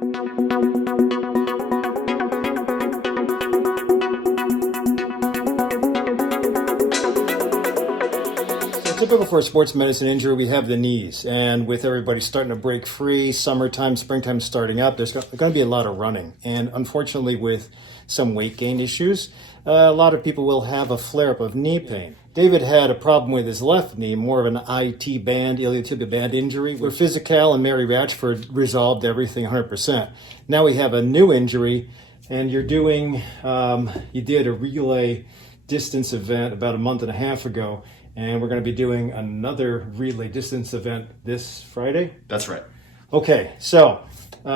Typical for a sports medicine injury, we have the knees, and with everybody starting to break free, summertime, springtime starting up, there's going to be a lot of running. And unfortunately, with some weight gain issues, a lot of people will have a flare-up of knee pain. David had a problem with his left knee, more of an IT band, iliotibial band injury, where Physical and Mary Ratchford resolved everything 100%. Now we have a new injury, and you're doing, you did a relay distance event about a month and a half ago, and we're going to be doing another relay distance event this Friday? That's right. Okay, so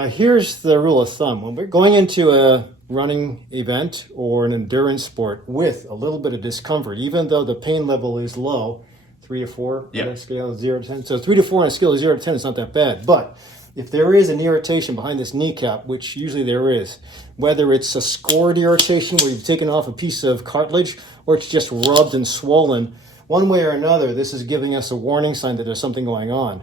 here's the rule of thumb. When we're going into a running event or an endurance sport with a little bit of discomfort, even though the pain level is low, 3 to 4 on a scale of 0 to 10. So 3 to 4 on a scale of 0 to 10 is not that bad. But if there is an irritation behind this kneecap, which usually there is, whether it's a scored irritation where you've taken off a piece of cartilage or it's just rubbed and swollen, one way or another, this is giving us a warning sign that there's something going on.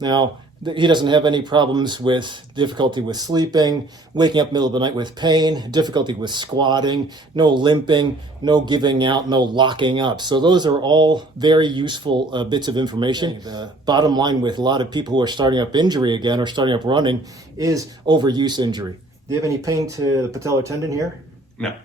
Now, he doesn't have any problems with difficulty with sleeping, waking up in the middle of the night with pain, difficulty with squatting, no limping, no giving out, no locking up. So those are all very useful bits of information. The bottom line with a lot of people who are starting up injury again or starting up running is overuse injury. Do you have any pain to the patellar tendon here? No.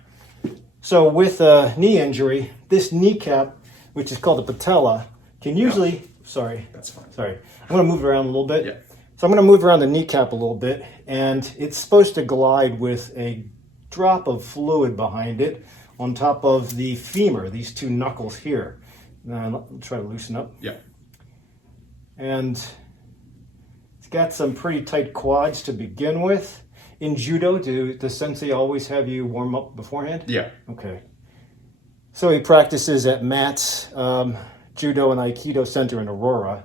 So with a knee injury, this kneecap, which is called the patella, can usually, sorry. That's fine. Sorry. I'm going to move it around a little bit. Yeah. So I'm going to move around the kneecap a little bit, and it's supposed to glide with a drop of fluid behind it on top of the femur, these two knuckles here. Now, I'll try to loosen up. Yeah. And it's got some pretty tight quads to begin with. In judo, does sensei always have you warm up beforehand? Yeah. Okay. So he practices at Matt's Judo and Aikido Center in Aurora.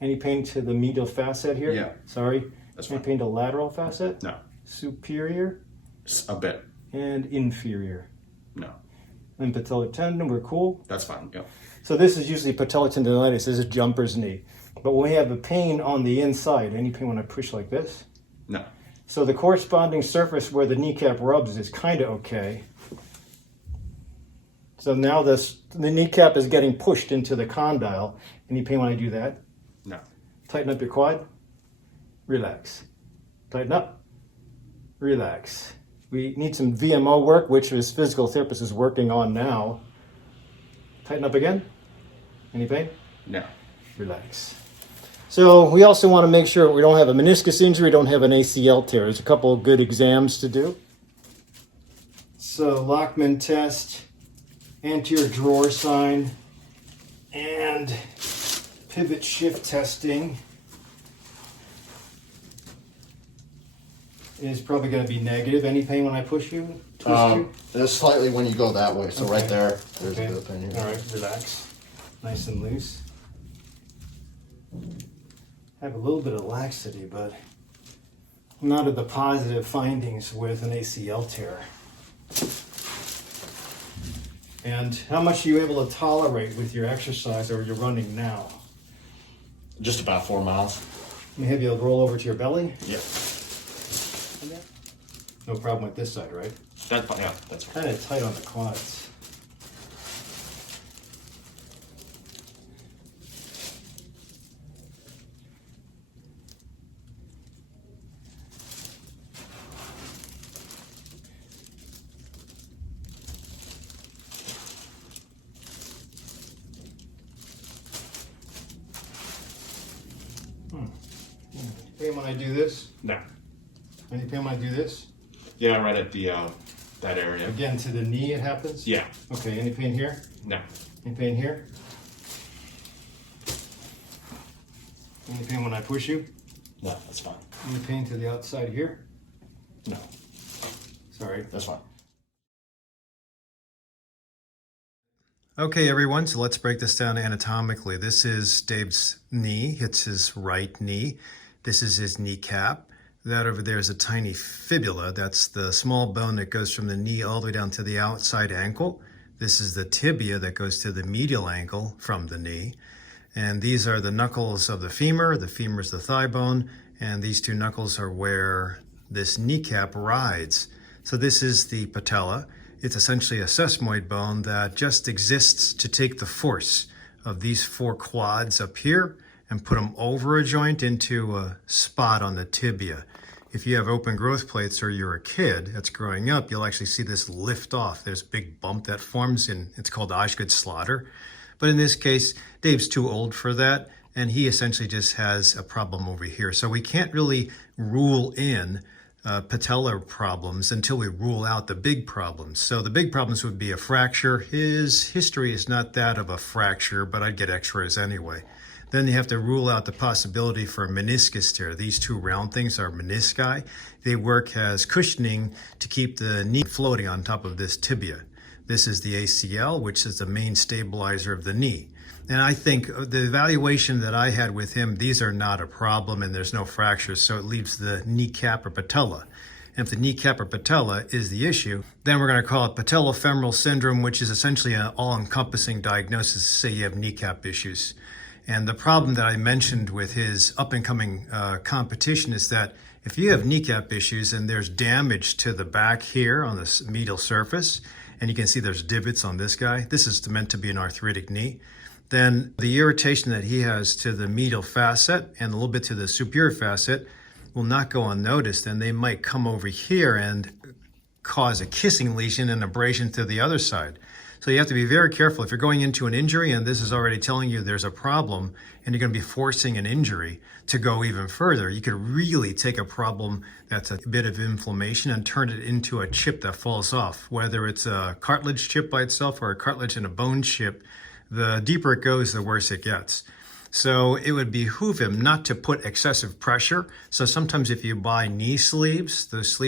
Any pain to the medial facet here? Yeah. Sorry. That's Any fine. pain to lateral facet? No. Superior? A bit. And inferior? No. And patellar tendon, we're cool? That's fine. Yeah. So this is usually patellar tendonitis. This is jumper's knee. But when we have a pain on the inside, any pain when I push like this? No. So the corresponding surface where the kneecap rubs is kind of okay. So now the kneecap is getting pushed into the condyle. Any pain when I do that? No. Tighten up your quad. Relax. Tighten up. Relax. We need some VMO work, which his physical therapist is working on now. Tighten up again. Any pain? No. Relax. So we also want to make sure we don't have a meniscus injury, don't have an ACL tear. There's a couple of good exams to do. So Lockman test, anterior drawer sign, and pivot shift testing is probably going to be negative. Any pain when I push you? Twist you? There's slightly when you go that way, so Okay. right there, there's Okay. a bit of pain here. All right, relax. Nice and loose. Have a little bit of laxity, but none of the positive findings with an ACL tear. And how much are you able to tolerate with your exercise or your running now? Just about 4 miles. Let me have you roll over to your belly. Yeah. No problem with this side, right? That's fine. Yeah, that's fine. Kind of tight on the quads. Pain when I do this? No. Any pain when I do this? Yeah, right at the that area. Again, to the knee it happens? Yeah. Okay, any pain here? No. Any pain here? Any pain when I push you? No, that's fine. Any pain to the outside here? No, Sorry. that's fine. Okay, everyone, so let's break this down anatomically. This is Dave's knee. It's his right knee. This is his kneecap. That over there is a tiny fibula. That's the small bone that goes from the knee all the way down to the outside ankle. This is the tibia that goes to the medial ankle from the knee. And these are the knuckles of the femur. The femur is the thigh bone. and these two knuckles are where this kneecap rides. So this is the patella. It's essentially a sesamoid bone that just exists to take the force of these four quads up here and put them over a joint into a spot on the tibia. If you have open growth plates or you're a kid that's growing up, you'll actually see this lift off. There's a big bump that forms, and it's called Osgood slaughter. But in this case, Dave's too old for that, and he essentially just has a problem over here. So we can't really rule in patellar problems until we rule out the big problems. So the big problems would be a fracture. His history is not that of a fracture, but I'd get x-rays anyway. Then you have to rule out the possibility for a meniscus tear. These two round things are menisci. They work as cushioning to keep the knee floating on top of this tibia. This is the ACL, which is the main stabilizer of the knee. And I think the evaluation that I had with him, these are not a problem and there's no fractures, so it leaves the kneecap or patella. And if the kneecap or patella is the issue, then we're going to call it patellofemoral syndrome, which is essentially an all-encompassing diagnosis to say you have kneecap issues. And the problem that I mentioned with his up-and-coming competition is that if you have kneecap issues and there's damage to the back here on this medial surface, and you can see there's divots on this guy, this is meant to be an arthritic knee, then the irritation that he has to the medial facet and a little bit to the superior facet will not go unnoticed, and they might come over here and cause a kissing lesion and abrasion to the other side. So you have to be very careful. If you're going into an injury and this is already telling you there's a problem and you're going to be forcing an injury to go even further, you could really take a problem that's a bit of inflammation and turn it into a chip that falls off, whether it's a cartilage chip by itself or a cartilage and a bone chip. The deeper it goes, the worse it gets. So it would behoove him not to put excessive pressure. So sometimes if you buy knee sleeves, those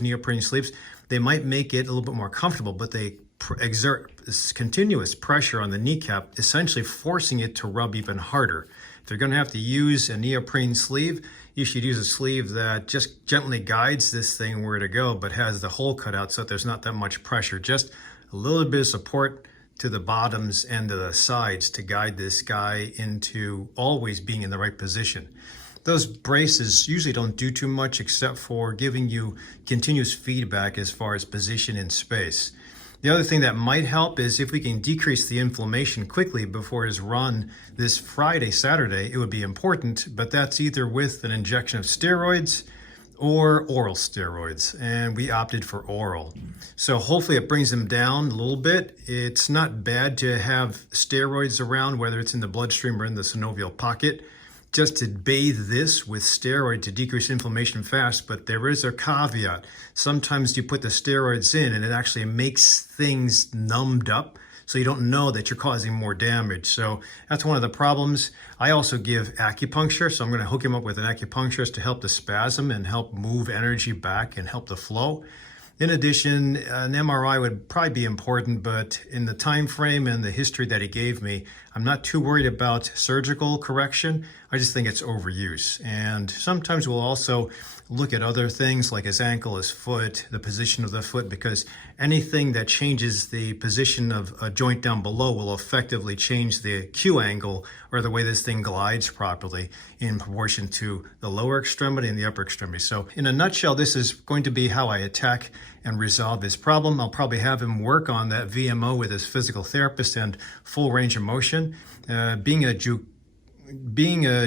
neoprene sleeves, they might make it a little bit more comfortable, but they exert this continuous pressure on the kneecap, essentially forcing it to rub even harder. If you're going to have to use a neoprene sleeve, you should use a sleeve that just gently guides this thing where to go, but has the hole cut out so that there's not that much pressure. Just a little bit of support to the bottoms and to the sides to guide this guy into always being in the right position. Those braces usually don't do too much except for giving you continuous feedback as far as position in space. The other thing that might help is if we can decrease the inflammation quickly before his run this Friday, Saturday, it would be important, but that's either with an injection of steroids or oral steroids, and we opted for oral. So hopefully it brings him down a little bit. It's not bad to have steroids around, whether it's in the bloodstream or in the synovial pocket, just to bathe this with steroid to decrease inflammation fast, but there is a caveat. Sometimes you put the steroids in and it actually makes things numbed up, so you don't know that you're causing more damage. So that's one of the problems. I also give acupuncture, so I'm going to hook him up with an acupuncturist to help the spasm and help move energy back and help the flow. In addition, an MRI would probably be important, but in the time frame and the history that he gave me, I'm not too worried about surgical correction. I just think it's overuse. And sometimes we'll also look at other things like his ankle, his foot, the position of the foot, because anything that changes the position of a joint down below will effectively change the Q angle or the way this thing glides properly in proportion to the lower extremity and the upper extremity. So in a nutshell, this is going to be how I attack and resolve this problem. I'll probably have him work on that VMO with his physical therapist and full range of motion. Being a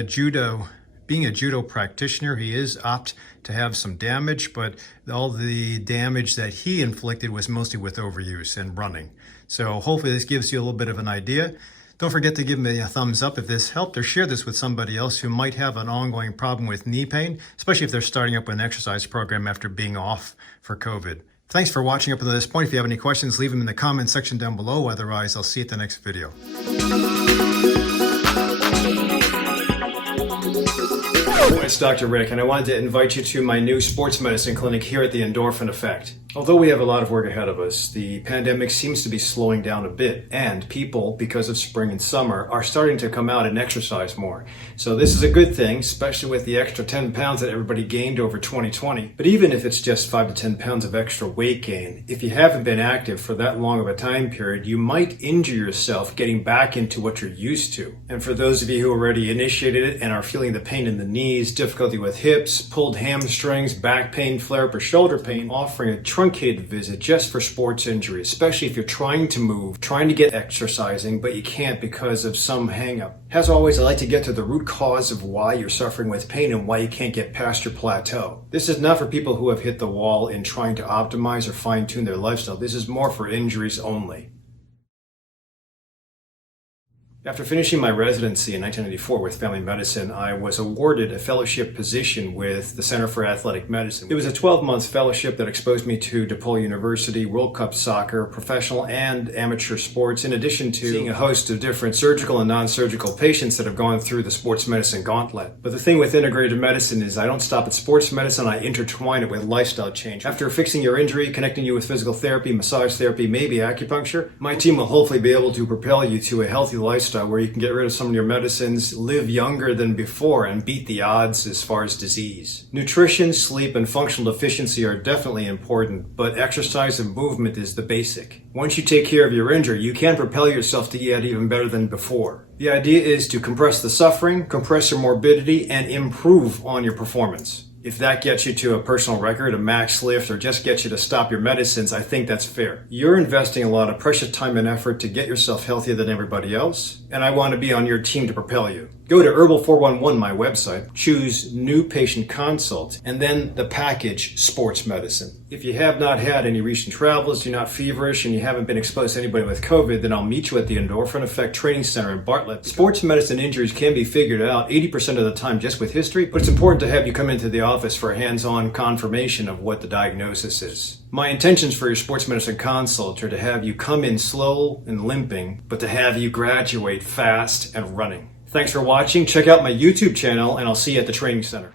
judo practitioner, he is apt to have some damage, but all the damage that he inflicted was mostly with overuse and running. So hopefully this gives you a little bit of an idea. Don't forget to give me a thumbs up if this helped, or share this with somebody else who might have an ongoing problem with knee pain, especially if they're starting up an exercise program after being off for COVID. Thanks for watching up to this point. If you have any questions, leave them in the comment section down below. Otherwise, I'll see you at the next video. It's Dr. Rick, and I wanted to invite you to my new sports medicine clinic here at the Endorphin Effect. Although we have a lot of work ahead of us, the pandemic seems to be slowing down a bit, and people, because of spring and summer, are starting to come out and exercise more. So this is a good thing, especially with the extra 10 pounds that everybody gained over 2020. But even if it's just 5 to 10 pounds of extra weight gain, if you haven't been active for that long of a time period, you might injure yourself getting back into what you're used to. And for those of you who already initiated it and are feeling the pain in the knees, difficulty with hips, pulled hamstrings, back pain, flare-up, or shoulder pain, offering a truncated visit just for sports injury, especially if you're trying to move, trying to get exercising, but you can't because of some hang-up. As always, I like to get to the root cause of why you're suffering with pain and why you can't get past your plateau. This is not for people who have hit the wall in trying to optimize or fine-tune their lifestyle. This is more for injuries only. After finishing my residency in 1994 with family medicine, I was awarded a fellowship position with the Center for Athletic Medicine. It was a 12-month fellowship that exposed me to DePaul University, World Cup soccer, professional and amateur sports, in addition to seeing a host of different surgical and non-surgical patients that have gone through the sports medicine gauntlet. But the thing with integrative medicine is I don't stop at sports medicine, I intertwine it with lifestyle change. After fixing your injury, connecting you with physical therapy, massage therapy, maybe acupuncture, my team will hopefully be able to propel you to a healthy lifestyle where you can get rid of some of your medicines, live younger than before, and beat the odds as far as disease. Nutrition, sleep, and functional efficiency are definitely important, but exercise and movement is the basic. Once you take care of your injury, you can propel yourself to get even better than before. The idea is to compress the suffering, compress your morbidity, and improve on your performance. If that gets you to a personal record, a max lift, or just gets you to stop your medicines, I think that's fair. You're investing a lot of precious time and effort to get yourself healthier than everybody else, and I want to be on your team to propel you. Go to Herbal411, my website, choose New Patient Consult, and then the package Sports Medicine. If you have not had any recent travels, you're not feverish, and you haven't been exposed to anybody with COVID, then I'll meet you at the Endorphin Effect Training Center in Bartlett. Sports medicine injuries can be figured out 80% of the time just with history, but it's important to have you come into the office for a hands-on confirmation of what the diagnosis is. My intentions for your sports medicine consult are to have you come in slow and limping, but to have you graduate fast and running. Thanks for watching. Check out my YouTube channel, and I'll see you at the training center.